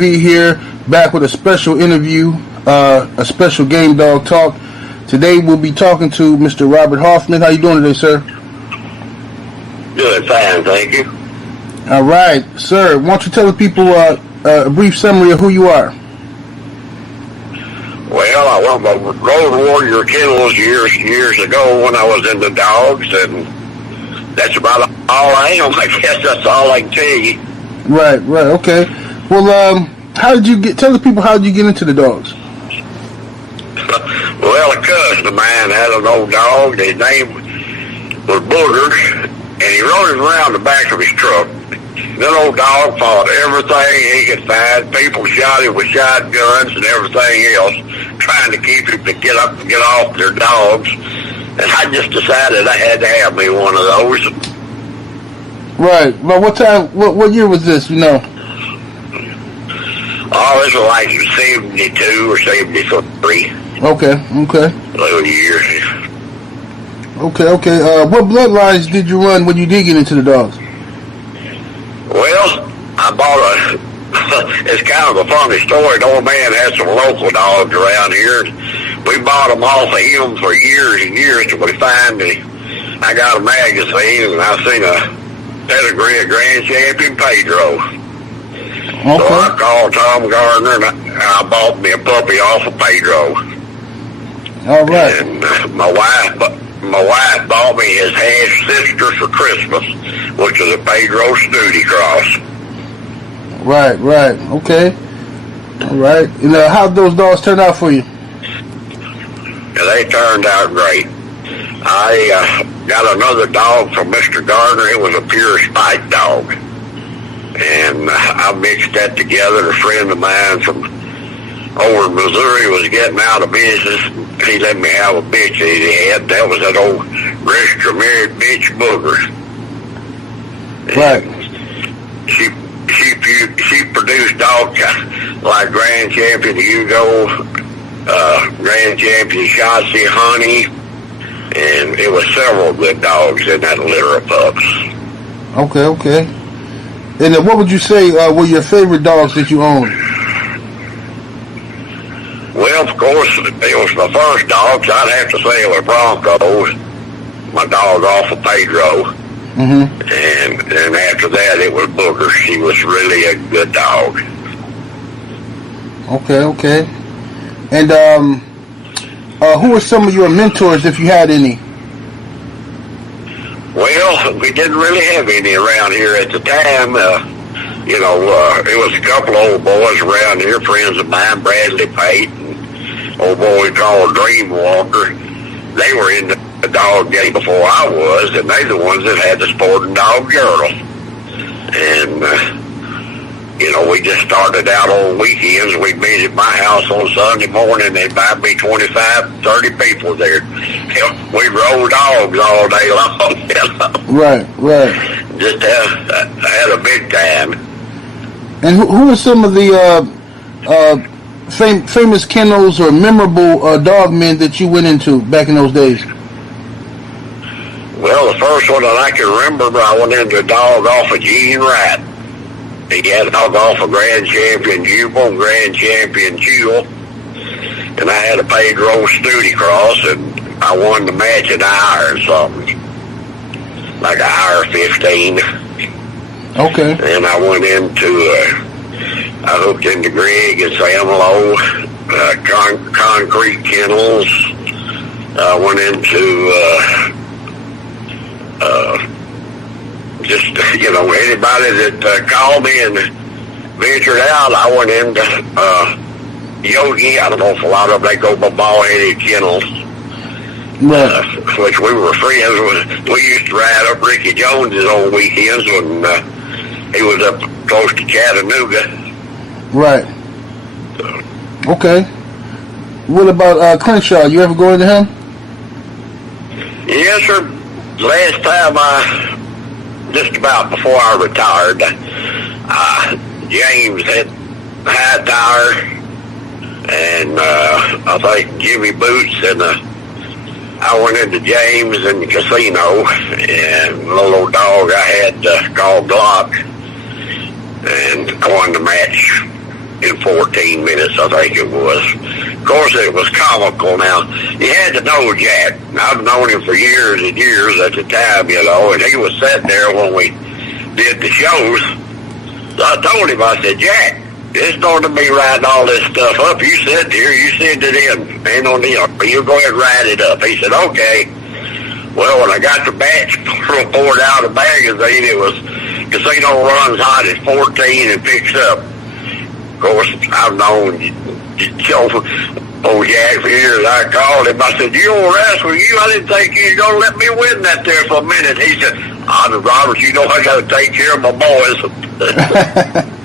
Be here back with a special interview, a special game dog talk. Today we'll be talking to Mr. Robert Hoffman. How you doing today, sir? Good, fine, thank you. All right, sir. Why don't you tell the people a brief summary of who you are? Well, I went by Road Warrior Kennels years ago when I was into dogs, and that's about all I am. I guess that's all I can tell you. Right, okay. Well, how did you tell the people how did you get into the dogs? Well, a cousin of mine had an old dog. His name was Booger, and he rode it around the back of his truck. That old dog fought everything he could find. People shot him with shotguns and everything else, trying to keep him to get up and get off their dogs. And I just decided I had to have me one of those. Right. Well, what year was this, you know? Oh, this was like 72 or 73. Okay. Little years. Okay. What bloodlines did you run when you did get into the dogs? Well, I bought it's kind of a funny story. The old man had some local dogs around here. We bought them off of him for years and years till we finally, I got a magazine and I seen a pedigree of Grand Champion Pedro. Okay. So I called Tom Gardner and I bought me a puppy off of Pedro. All right. And my wife bought me his half sister for Christmas, which is a Pedro Snooty Cross. Right. Okay. All right. And how'd those dogs turn out for you? Yeah, they turned out great. I got another dog from Mr. Gardner. It was a pure spike dog. And I mixed that together. A friend of mine from over in Missouri was getting out of business. He let me have a bitch that he had. That was that old registered married bitch Booger. Right. She produced dogs like Grand Champion Hugo, Grand Champion Shotzi Honey, and it was several good dogs in that litter of pups. Okay. And what would you say were your favorite dogs that you owned? Well, of course, it was my first dogs. I'd have to say it was Bronco, my dog off of Pedro. Mm-hmm. And after that, it was Booger. She was really a good dog. Okay. And who were some of your mentors, if you had any? Well, we didn't really have any around here at the time. It was a couple of old boys around here, friends of mine, Bradley Pate, and old boy called Dreamwalker. They were in the dog game before I was, and they're the ones that had the Sporting Dog Journal. And, we just started out on weekends. We'd meet at my house on Sunday morning. There'd might be 25, 30 people there. We rode dogs all day long. Right. Just had a big time. And who are some of the famous kennels or memorable dog men that you went into back in those days? Well, the first one that I can remember, I went into a dog off of Gene Wright. He had a dog off of Grand Champion Jubal and Grand Champion Jewel. And I had a Pedro Snooty Cross, and I won the match in hour or something. Like an hour 15. Okay. And I went into, I hooked into Greg and Sam Lowe, Concrete Kennels. I went into, anybody that called me and ventured out. I went into Yogi. I don't know if a lot of them, they go by Ball-Headed Kennels. Right. Which we were friends with. We used to ride up Ricky Jones's on weekends when he was up close to Chattanooga. Right. Okay. What about Crenshaw? You ever go into him? Yes, sir. Last time just about before I retired, James had Hightower and I think Jimmy Boots, and I went into James in the casino, and a little old dog I had called Glock, and I won the match in 14 minutes, I think it was. Of course, it was comical. Now, you had to know Jack. I've known him for years and years at the time, you know, and he was sitting there when we did the shows. So I told him, I said, Jack, it's going to be writing all this stuff up. You sit here, you send it in. Ain't no deal. You go ahead and write it up. He said, okay. Well, when I got the batch report out of the magazine, it was casino runs hot at 14 and picks up. Of course, I've known old Jack for years. I called him. I said, you old rascal, I didn't think you were going to let me win that there for a minute. He said, Robert, you know I got to take care of my boys.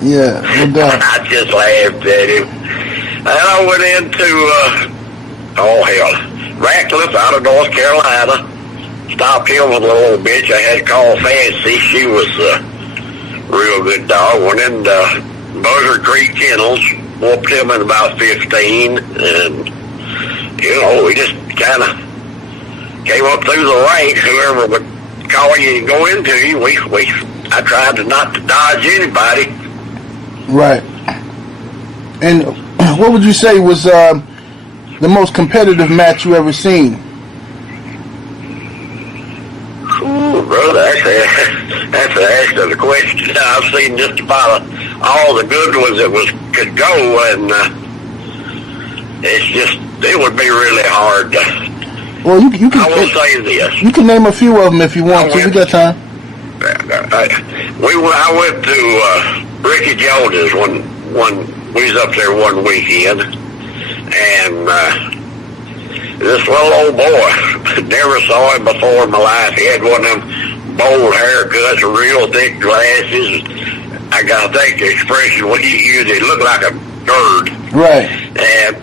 Yeah, no doubt. I just laughed at him. And I went into, Ratcliffe out of North Carolina. Stopped him with a little bitch I had called Fancy. She was a real good dog. Went into Buzzard Creek Kennels, whooped him in about 15, and, you know, we just kind of came up through the ranks. Whoever would call you and go into you, I tried to not to dodge anybody. Right. And what would you say was the most competitive match you ever seen? Ooh, brother, that's an excellent question. I've seen just about all the good ones that could go, and it would be really hard to. Well, you can. I will say this. You can name a few of them if you want to. You got time. I went to Ricky Jones's when we was up there one weekend, and this little old boy, never saw him before in my life. He had one of them bold haircuts, real thick glasses. I think the expression what he used, he looked like a nerd. Right. And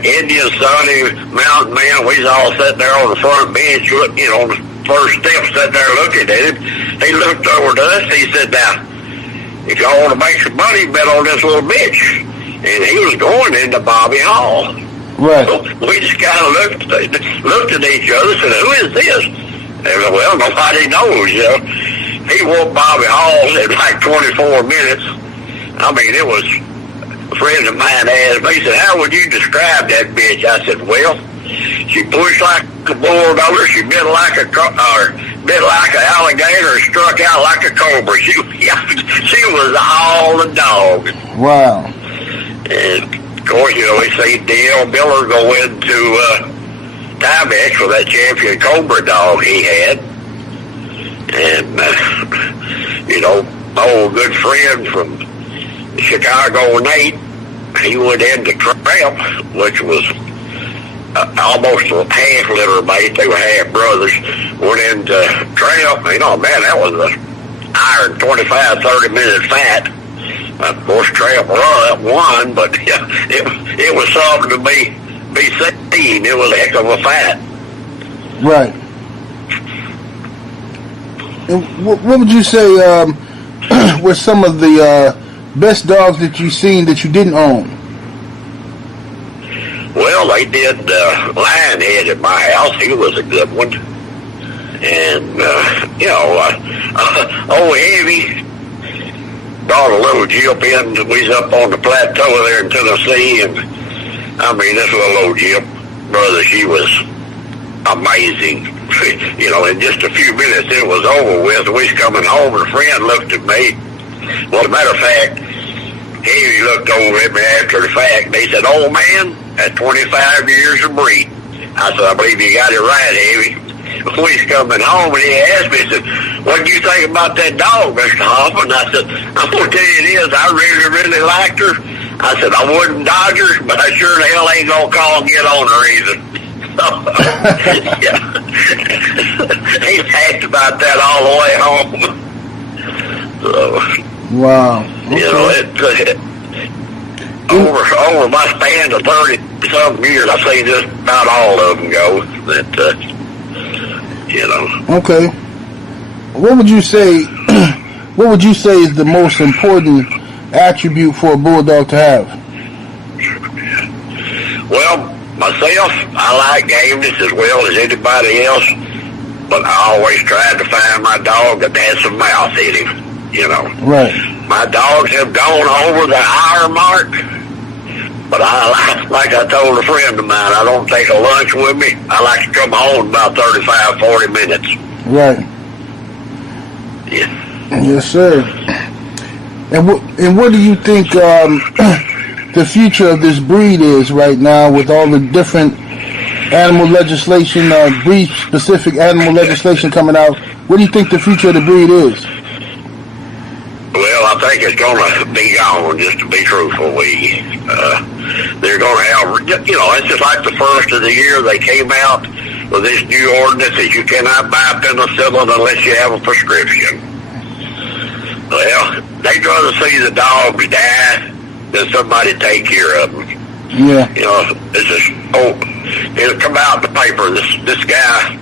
Indian Sonny, mountain man, we was all sitting there on the front bench, you know, on the first step, sitting there looking at him. He looked over to us. He said, now, if y'all want to make some money, bet on this little bitch. And he was going into Bobby Hall. Right. So we just kind of looked at each other and said, who is this? And said, well, nobody knows, you know. He whooped Bobby Hall in like 24 minutes. I mean, it was, a friend of mine asked me, he said, how would you describe that bitch? I said, well, she pushed like a bulldozer, she bit like an alligator, struck out like a cobra. She was all the dog. Wow. And of course, you know, we see D.L. Miller go into Timex with that champion Cobra dog he had. And, you know, my old good friend from Chicago, Nate, he went into Tramp, which was almost a half litter mate. They were half brothers. Went into Tramp. You know, man, that was an iron 25, 30 minute fat. Of course, Tramp won, but yeah, it was something to be seen. It was a heck of a fight. Right. And what would you say were some of the best dogs that you've seen that you didn't own? Well, they did Lionhead at my house. He was a good one. And, you know, old Heavy brought a little Jip in. We was up on the plateau there in Tennessee, and I mean, this little old Jip, brother, she was amazing. You know, in just a few minutes it was over with. We was coming home, and a friend looked at me. Well, as a matter of fact, he looked over at me after the fact, and he said, old man, that's 25 years of breed. I said, I believe you got it right, Heavy. We was coming home, and he asked me, he said, what do you think about that dog, Mr. Hoffman? I said, I'm going to tell you this, I really, really liked her. I said, I wouldn't dodge her, but I sure the hell ain't going to call and get on her either. Yeah. He talked about that all the way home. So, wow. Okay. You know, over my span of 30-something years, I've seen just about all of them go. That, you know. Okay. What would you say? What would you say is the most important attribute for a bulldog to have? Well, myself, I like gameness as well as anybody else, but I always tried to find my dog that had some mouth in him. you know. Right. My dogs have gone over the hour mark, but like I told a friend of mine, I don't take a lunch with me. I like to come home about 35, 40 minutes. Right. Yeah. Yes, sir. And what do you think the future of this breed is right now, with all the different animal legislation, breed-specific animal legislation coming out? What do you think the future of the breed is? Well, I think it's going to be gone, just to be truthful. They're going to have, you know, it's just like the first of the year they came out with this new ordinance that you cannot buy penicillin unless you have a prescription. Well, they'd rather see the dogs die than somebody take care of them. Yeah. You know, it's just, it'll come out in the paper. This guy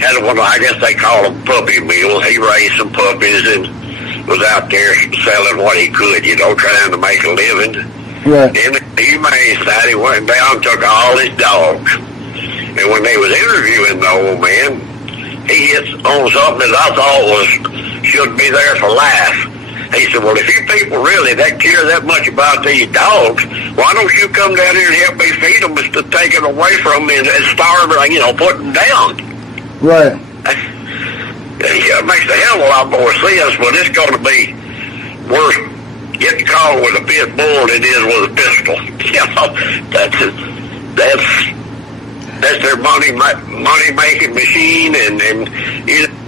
had one, I guess they call them puppy mills. He raised some puppies and was out there selling what he could, you know, trying to make a living. Right. And the humane society went down and took all his dogs. And when they was interviewing the old man, he hit on something that I thought should be there for life. He said, well, if you people really that care that much about these dogs, why don't you come down here and help me feed them instead of taking away from me and starve, you know, put them down? Right. Yeah, it makes a hell of a lot more sense, but it's going to be worse getting caught with a pit bull than it is with a pistol. You know, that's their money making machine, and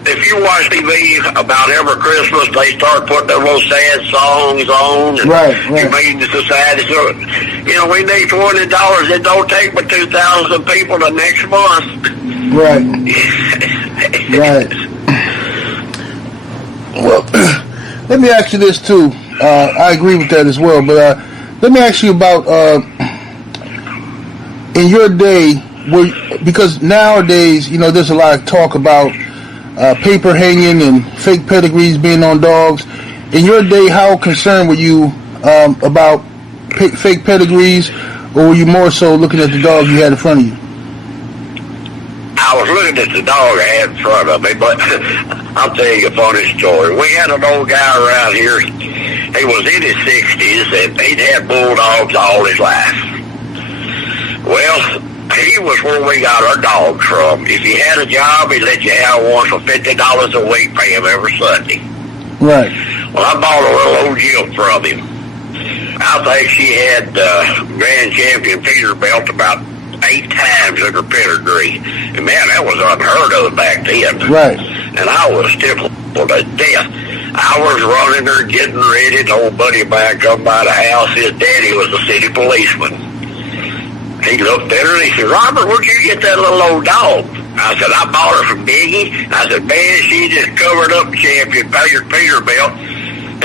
if you watch TV about every Christmas, they start putting their little sad songs on. And right. Humane Society. So, you know, we need $20. It don't take but 2,000 people the next month. Right. Right. Well, let me ask you this too. I agree with that as well, but let me ask you about in your day, because nowadays, you know, there's a lot of talk about paper hanging and fake pedigrees being on dogs. In your day, how concerned were you about fake pedigrees, or were you more so looking at the dog you had in front of you? I was looking at the dog I had in front of me, but I'll tell you a funny story. We had an old guy around here. He was in his 60s, and he'd had bulldogs all his life. Well, he was where we got our dogs from. If he had a job, he'd let you have one for $50 a week, pay him every Sunday. Right. Well, I bought a little old Jeep from him. I think she had Grand Champion Peterbilt about 8 times in her pedigree. And man, that was unheard of back then. Right. And I was tickled to death. I was running her, getting ready. The old buddy of mine come by the house. His daddy was a city policeman. He looked at her and he said, Robert, where'd you get that little old dog? I said, I bought her from Biggie. I said, man, she just covered up Champion Peterbilt.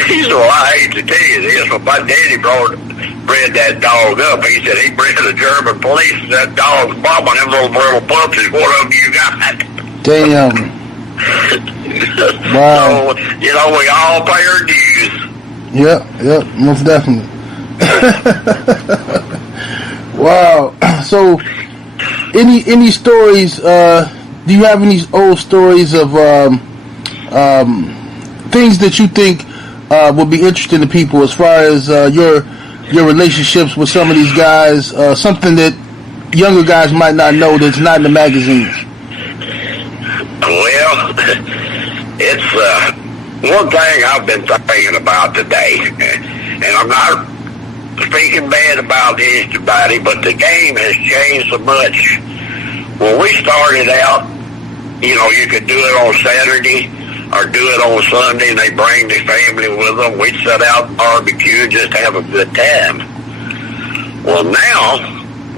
He said, well, I hate to tell you this, but my daddy bred that dog up. He said he bred the German police, and that dog's mama, them little pups is one of them you got. Damn. Wow. So, you know, we all pay our dues. Yep, most definitely. Wow. So, any stories? Do you have any old stories of things that you think would be interesting to people, as far as your relationships with some of these guys? Something that younger guys might not know that's not in the magazines. Well, it's one thing I've been thinking about today, and I'm not speaking bad about anybody, but the game has changed so much. When we started out, you know, you could do it on Saturday or do it on Sunday, and they bring their family with them. We'd set out and barbecue, just have a good time. Well, now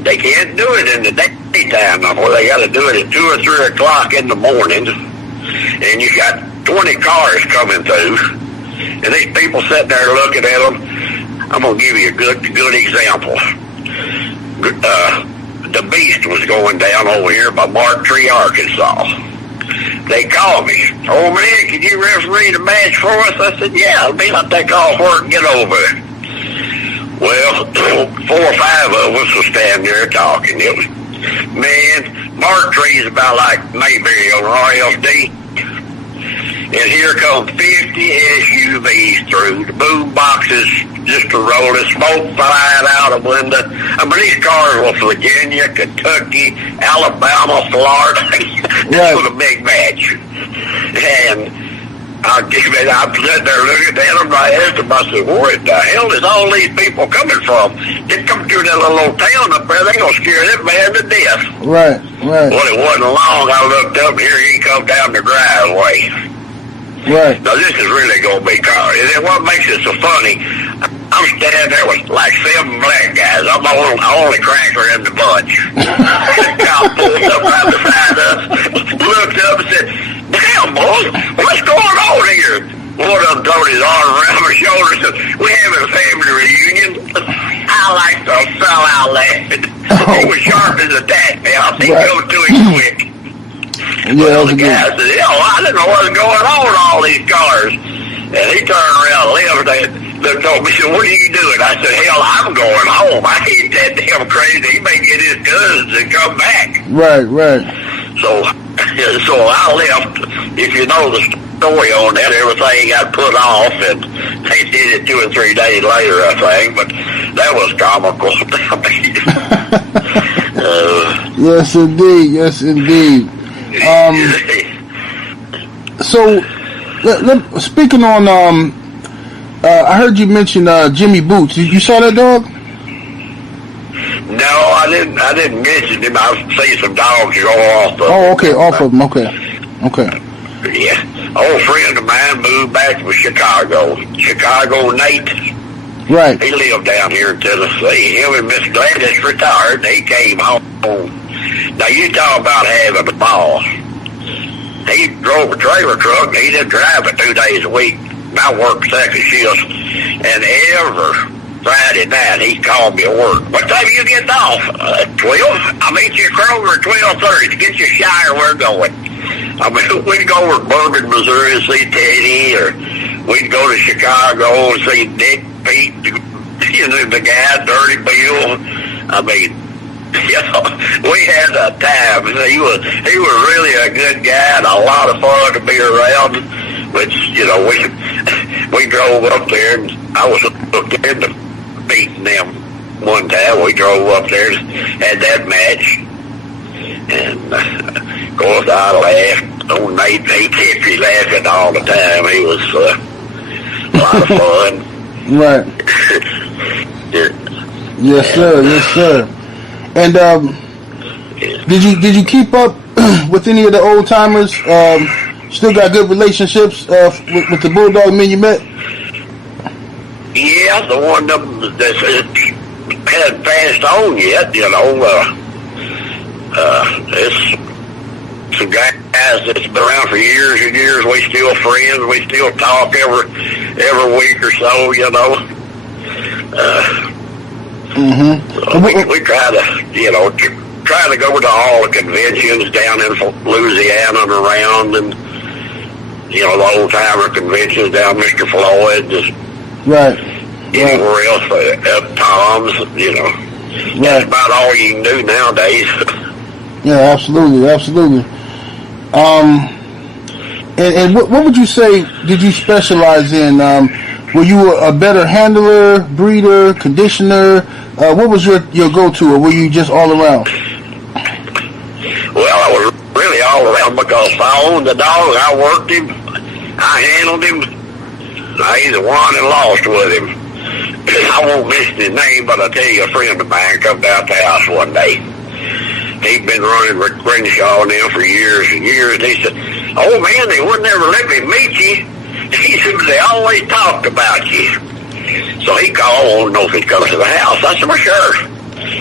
they can't do it in the daytime no more. They got to do it at 2 or 3 o'clock in the morning, and you got 20 cars coming through, and these people sitting there looking at them. I'm gonna give you a good example. The Beast was going down over here by Mark Tree, Arkansas. They called me. Oh man, can you referee the match for us? I said, yeah, I'll take off work and get over it. Well, 4 or 5 of us was standing there talking. It was, man, Mark Tree's about like Mayberry on RLD. and here come 50 SUVs through. The boom boxes just a rolling, smoke flying out of the window. I mean, these cars were Virginia, Kentucky, Alabama, Florida. This was a big match. And I'm sitting there looking at them, and I asked them, I said, where the hell is all these people coming from? They come through that little old town up there, they gonna scare that man to death. Right. Well, it wasn't long. I looked up, here he come down the driveway. Right. Now, this is really going to be car. And then what makes it so funny, I'm standing there with like 7 black guys. I'm the only cracker in the bunch. The cop pulled up right beside us, looked up and said, damn, boys, what's going on here? One of them threw his arm around my shoulder and said, we having a family reunion. I like to fell out laughing. He was sharp as a tack, man. He come to him quick. Yeah, the guy said, I didn't know what was going on with all these cars. And he turned around and left and looked over me and said, what are you doing? I said, hell, I'm going home. I ain't that damn crazy. He may get his cousins and come back. Right. So I left. If you know the story on that, everything got put off, and they did it 2 or 3 days later, I think. But that was comical. Yes, indeed. So, speaking on, I heard you mention Jimmy Boots. You saw that dog? No, I didn't mention him. I see some dogs go off. Off of them. Okay. Yeah, old friend of mine moved back from Chicago. Nate. Right. He lived down here in Tennessee. Him and Miss Gladys retired. They came home. Now, you talk about having a boss. He drove a trailer truck. He didn't drive it 2 days a week. And I worked second shift. And every Friday night, he called me at work. What time you get off? 12? I'll meet you at Kroger at 12:30 to get you a shower. We're going. I mean, we'd go over to Bergen, Missouri and see Teddy, or we'd go to Chicago and see Dick, Pete, the guy, Dirty Bill. I mean, we had a time. He was really a good guy and a lot of fun to be around. Which, we drove up there, and I was hooked into beating them one time. We drove up there and had that match. And, of course, I laughed. Old Nate, he kept me laughing all the time. He was a lot of fun. Right. Yes, sir. And did you keep up with any of the old timers? Still got good relationships with the Bulldog men you met? Yeah, the one that hadn't passed on yet. It's some guys that's been around for years and years. We still friends. We still talk every week or so. We try to go to all the conventions down in Louisiana and around, and the old timer conventions down Mr. Floyd's, right? Anywhere else at Tom's, That's about all you can do nowadays. Yeah, absolutely. And what would you say did you specialize in? Were you a better handler, breeder, conditioner? What was your go-to, or were you just all around? Well, I was really all around because I owned the dog. I worked him. I handled him. I either won and lost with him. I won't mention his name, but I'll tell you, a friend of mine come down to the house one day. He'd been running Rick Crenshaw and them for years and years. And he said, oh, man, they wouldn't ever let me meet you. He said, they always talked about you. So he called, I want to know if he'd come to the house. I said, well, sure.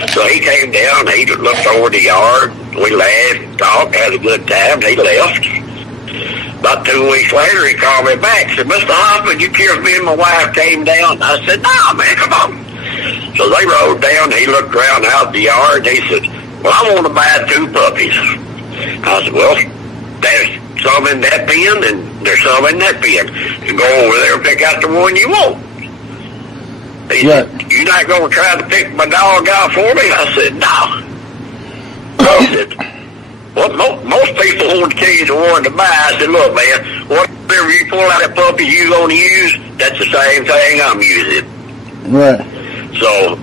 So he came down, he looked over the yard. We laughed, talked, had a good time. He left. About 2 weeks later, he called me back. Said, Mr. Hoffman, you care if me and my wife came down? I said, no, man, come on. So they rode down. He looked around out the yard. He said, well, I want to buy 2 puppies. I said, well, there's some in that pen and there's some in that pen. You go over there and pick out the one you want. He said, you're not going to try to pick my dog out for me? I said, no. He said, well, most people want to tell you the one to buy. I said, look, man, what whenever you pull out that puppy you gonna use, that's the same thing I'm using. Right. So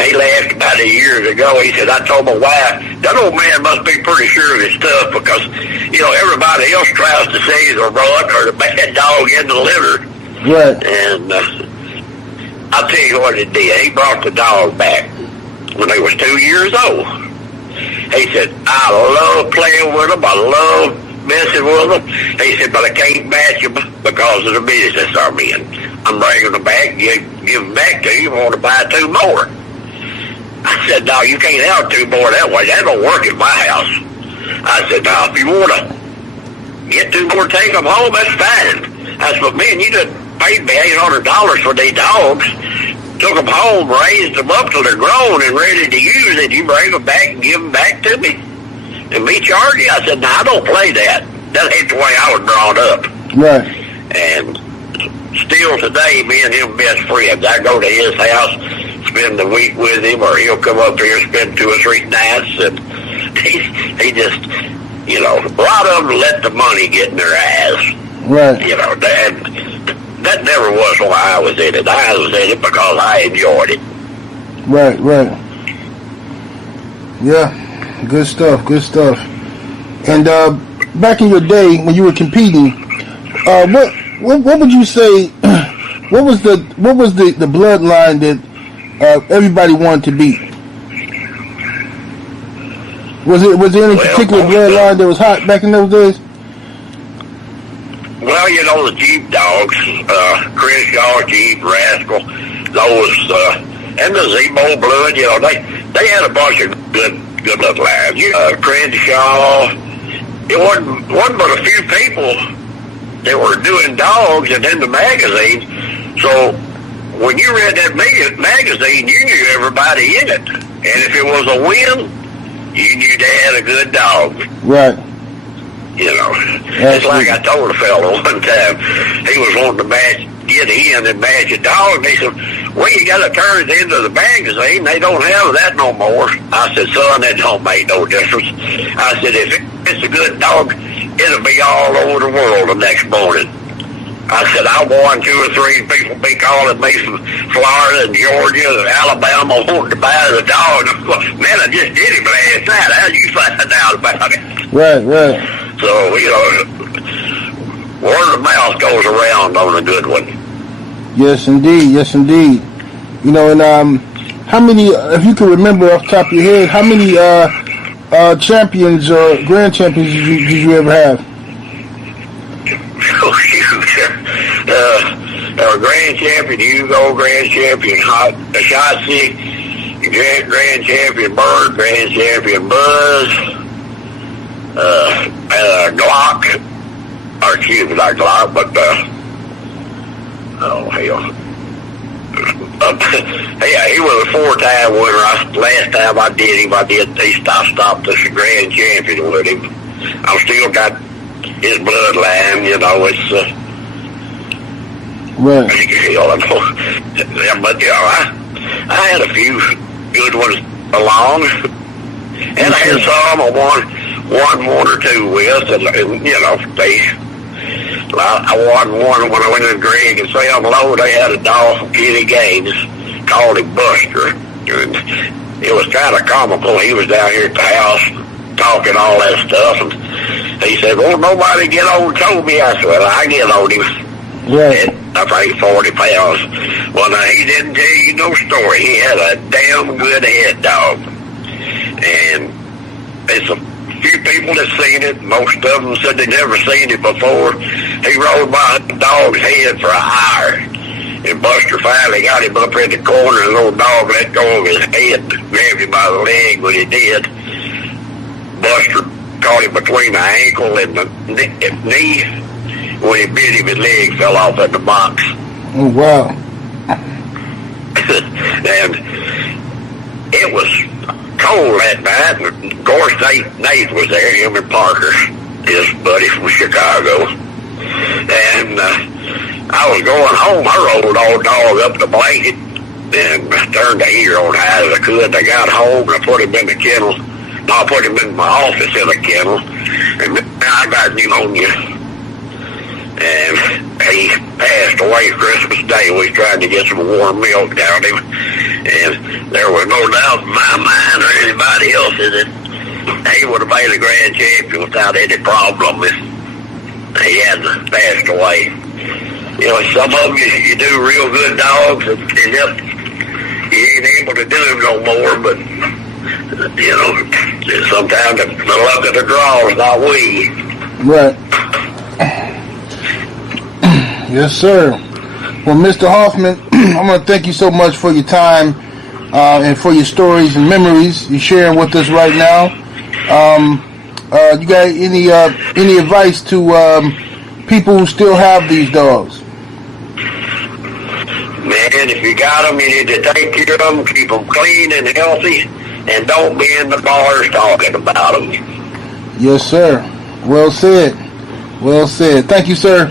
he left about a year ago. He said, I told my wife, that old man must be pretty sure of his stuff because, you know, everybody else tries to say the rut or the bad dog in the litter. Right. And I'll tell you what it did. He brought the dog back when he was 2 years old. He said, I love playing with him. I love messing with him. He said, but I can't match him because of the business I'm in. I'm bringing them back, give them back to you. I want to buy 2 more. I said, no, you can't have 2 more that way. That don't work at my house. I said, no, if you want to get 2 more, take them home, that's fine. I said, but man, you just paid me $800 for these dogs, took them home, raised them up till they're grown and ready to use it. You bring them back and give them back to me and me charge you? I said, no, I don't play that. That ain't the way I was brought up. Right. And still today, me and him best friends. I go to his house, spend the week with him, or he'll come up here, spend 2 or 3 nights, and he just, you know, a lot of them let the money get in their eyes. Right. You know, that never was why I was in it. I was in it because I enjoyed it. Right, right. Yeah, good stuff, good stuff. And back in your day when you were competing, what would you say? What was the bloodline that everybody wanted to beat? Was there any particular bloodline that was hot back in those days? Well, you know, the Jeep dogs, Crenshaw, Jeep, Rascal, those, and the ZEBO blood, you know, they had a bunch of good little lads. Crenshaw, it wasn't but a few people that were doing dogs and in the magazine. So when you read that magazine, you knew everybody in it. And if it was a win, you knew they had a good dog. Right. You know, it's like I told a fellow one time, he was wanting to get in and match a dog, and he said, well, you got to turn it into the magazine. They don't have that no more. I said, son, that don't make no difference. I said, if it's a good dog, it'll be all over the world the next morning. I said, I won 2 or 3 people be calling me from Florida and Georgia and Alabama wanting to buy the dog. Man, I just did him last night. How'd you find out about it? Right, right. So, you know, word of mouth goes around on a good one. Yes, indeed. Yes, indeed. You know, and how many, if you can remember off the top of your head, how many champions or grand champions did you ever have? Oh, shoot. Grand champion Hugo, grand champion Shotzi, grand champion Bird, grand champion Buzz, Glock, or excuse me, not Glock, but oh hell. Yeah, he was a 4-time winner. Last time I did him, I stopped as a grand champion with him. I've still got his bloodline, you know, it's right. But you know, I had a few good ones along, and I had some I won 1 or 2 with, and you know, I won one when I went to Greg and Sam Lowe. They had a dog from Kenny Gaines, called him Buster, and it was kind of comical. He was down here at the house talking all that stuff, and he said, well, nobody get on Toby. I said, well, I get on him. Right. I think 40 pounds. Well, now, he didn't tell you no story. He had a damn good head dog. And it's a few people that seen it. Most of them said they never seen it before. He rode by the dog's head for an hour. And Buster finally got him up in the corner, and the little dog let go of his head, grabbed him by the leg when he did. Buster caught him between the ankle and the knee. When he bit him, his leg fell off at the box. Oh, wow. And it was cold that night. And of course, Nate was there, him and Parker, his buddy from Chicago. And I was going home. I rolled old dog up the blanket and turned the heater on high as I could. I got home and I put him in the kennel. I put him in my office in a kennel, and I got pneumonia. and he passed away Christmas Day. We tried to get some warm milk down him, and there was no doubt in my mind or anybody else's that he would have made a grand champion without any problem if he hadn't passed away. You know, some of them you do real good dogs, and you ain't able to do them no more, but, you know, sometimes the luck of the draw is not we. Right. Yes, sir. Well, Mr. Hoffman, I want to thank you so much for your time and for your stories and memories you're sharing with us right now. You got any advice to people who still have these dogs? Man, if you got them, you need to take care of them, keep them clean and healthy, and don't be in the bars talking about them. Yes, sir. Well said. Well said. Thank you, sir.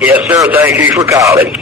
Yes, sir. Thank you for calling.